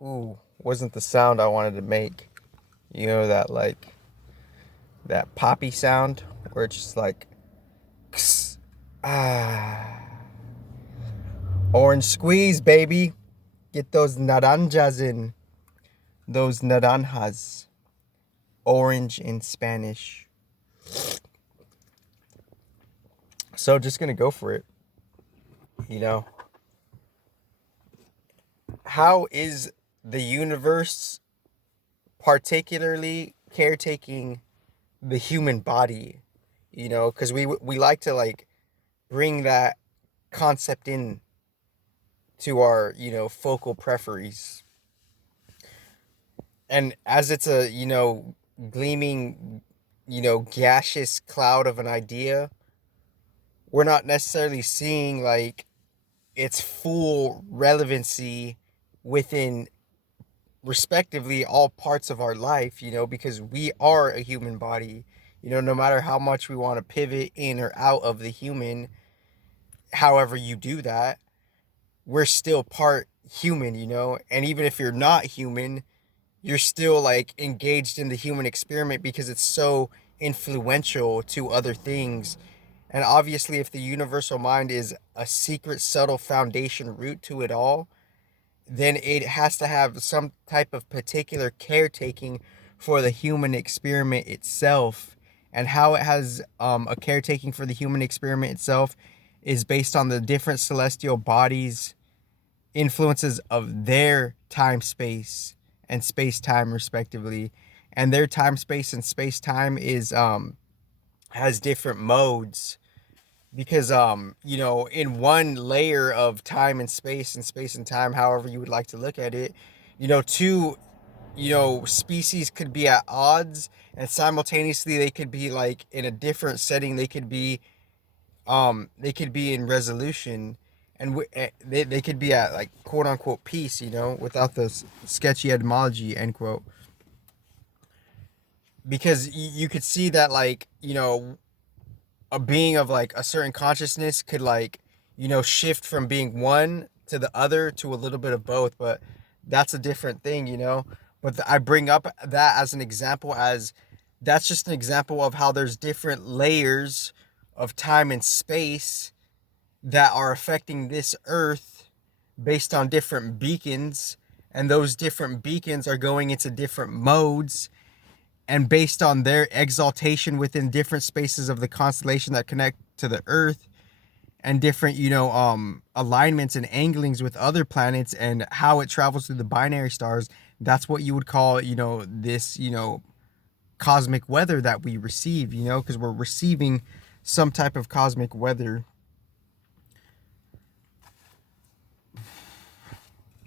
Ooh, wasn't the sound I wanted to make. You know, that like that poppy sound where it's just like ah, orange squeeze, baby. Get those naranjas in. Those naranjas. Orange in Spanish. So just gonna go for it. You know, how is the universe particularly caretaking the human body? You know, because we like to like bring that concept in to our focal preferences, and as it's a gleaming gaseous cloud of an idea, we're not necessarily seeing like its full relevancy within respectively all parts of our life, because we are a human body. No matter how much we want to pivot in or out of the human, however you do that, we're still part human, and even if you're not human, you're still like engaged in the human experiment because it's so influential to other things. And obviously, if the universal mind is a secret, subtle foundation root to it all, then it has to have some type of particular caretaking for the human experiment itself. And how it has a caretaking for the human experiment itself is based on the different celestial bodies' influences of their time space and space time respectively. And their time space and space time is has different modes, because in one layer of time and space and time, however you would like to look at it, two species could be at odds, and simultaneously they could be like in a different setting. They could be in resolution, and they could be at like quote unquote peace, without the sketchy etymology, end quote. Because you could see that, like, a being of like a certain consciousness could, like, shift from being one to the other to a little bit of both, but that's a different thing. But I bring up that as an example, as that's just an example of how there's different layers of time and space that are affecting this earth based on different beacons, and those different beacons are going into different modes, and based on their exaltation within different spaces of the constellation that connect to the earth, and different alignments and anglings with other planets, and how it travels through the binary stars. That's what you would call this cosmic weather that we receive, because we're receiving some type of cosmic weather.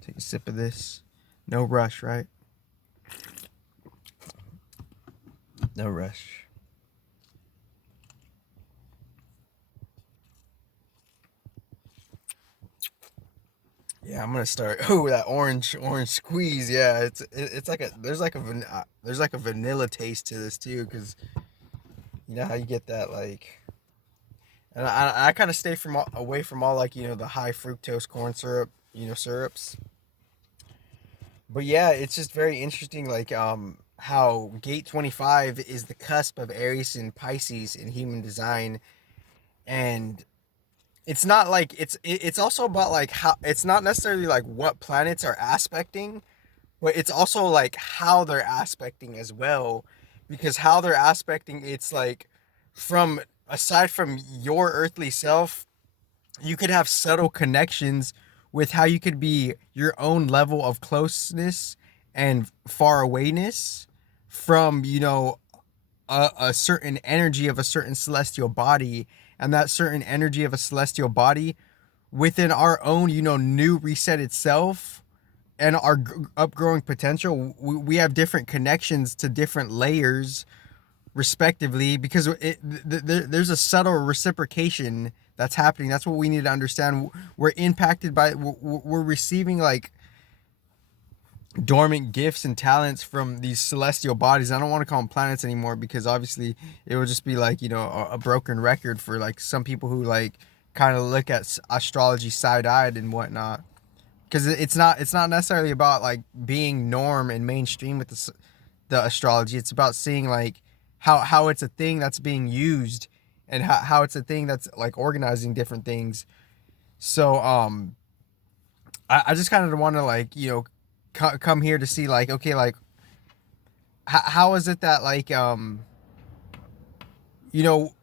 Take a sip of this. No rush, right? No rush. Yeah, I'm gonna start. Oh, that orange squeeze. Yeah, it's like a there's like a vanilla taste to this too, because you know how you get that, like, and I kind of stay away from all, like, the high fructose corn syrup, syrups. But yeah, it's just very interesting, like, how gate 25 is the cusp of Aries and Pisces in human design. And it's not like it's also about like how it's not necessarily like what planets are aspecting, but it's also like how they're aspecting as well. Because how they're aspecting, it's like, from aside from your earthly self, you could have subtle connections with how you could be your own level of closeness and far awayness from a certain energy of a certain celestial body. And that certain energy of a celestial body within our own new reset itself, and our upgrowing potential, we have different connections to different layers respectively, because there's a subtle reciprocation that's happening. That's what we need to understand. We're impacted by, we're receiving like dormant gifts and talents from these celestial bodies. I don't want to call them planets anymore, because obviously it would just be like, a broken record for like some people who like kind of look at astrology side-eyed and whatnot. because it's not necessarily about like being norm and mainstream with the astrology. It's about seeing like how it's a thing that's being used, and how it's a thing that's like organizing different things. So I just kind of want to like come here to see like, okay, like how is it that like you know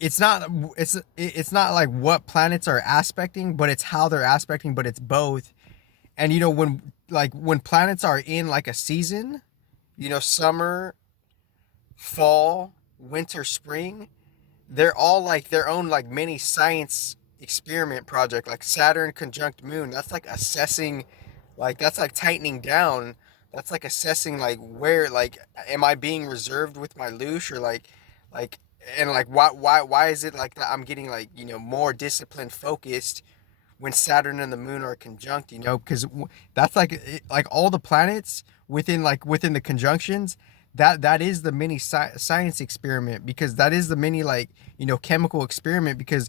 it's not it's not like what planets are aspecting, but it's how they're aspecting, but it's both. And when planets are in like a season, summer, fall, winter, spring, they're all like their own like mini science experiment project. Like Saturn conjunct Moon, that's like assessing, like that's like tightening down. That's like assessing like where, like, am I being reserved with my loosh, or like and like why is it like that I'm getting like more disciplined, focused when Saturn and the Moon are conjunct, because that's like all the planets within the conjunctions. That is the mini science experiment, because that is the mini like chemical experiment, because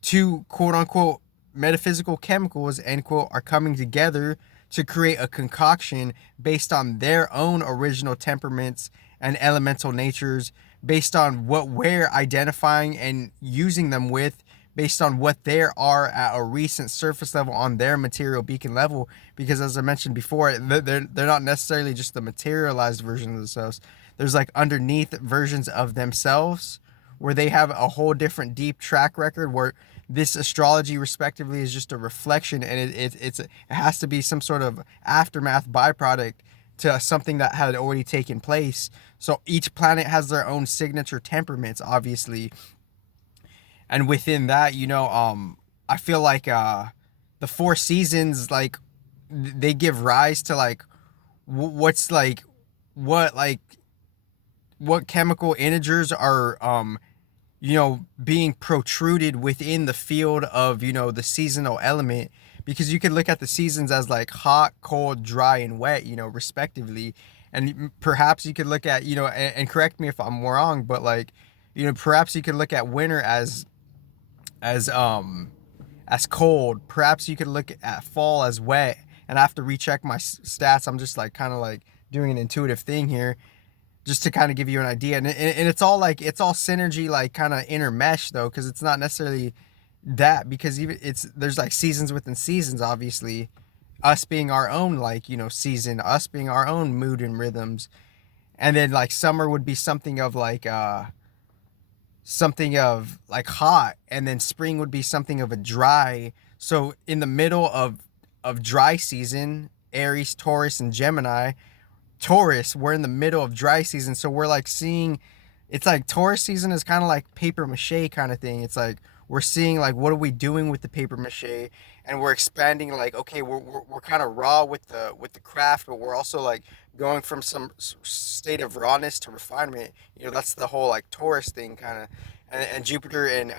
two quote unquote metaphysical chemicals end quote are coming together to create a concoction based on their own original temperaments and elemental natures, based on what we're identifying and using them with, based on what they are at a recent surface level on their material beacon level. Because as I mentioned before, they're not necessarily just the materialized version of themselves. There's like underneath versions of themselves where they have a whole different deep track record, where this astrology respectively is just a reflection, and it has to be some sort of aftermath byproduct to something that had already taken place. So each planet has their own signature temperaments, obviously, and within that, I feel like the four seasons, like, they give rise to like what's like what like what chemical integers are being protruded within the field of the seasonal element. Because you could look at the seasons as like hot, cold, dry, and wet, respectively. And perhaps you could look at, and correct me if I'm wrong, but like, perhaps you could look at winter as as cold. Perhaps you could look at fall as wet. And I have to recheck my stats. I'm just like kind of like doing an intuitive thing here, just to kind of give you an idea. And it's all like, it's all synergy, like kind of intermesh though, because it's not necessarily that, because even there's like seasons within seasons, obviously, us being our own like season, us being our own mood and rhythms. And then like summer would be something of like hot, and then spring would be something of a dry. So in the middle of dry season, Aries, Taurus, and Gemini. Taurus, we're in the middle of dry season, so we're like seeing, it's like Taurus season is kind of like paper mache kind of thing. It's like we're seeing like what are we doing with the paper mache, and we're expanding, like, okay, we're kind of raw with the craft, but we're also like going from some state of rawness to refinement. That's the whole like Taurus thing kind of. And Jupiter and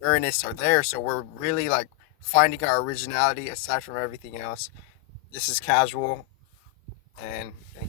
Uranus are there, so we're really like finding our originality aside from everything else. This is casual, and thank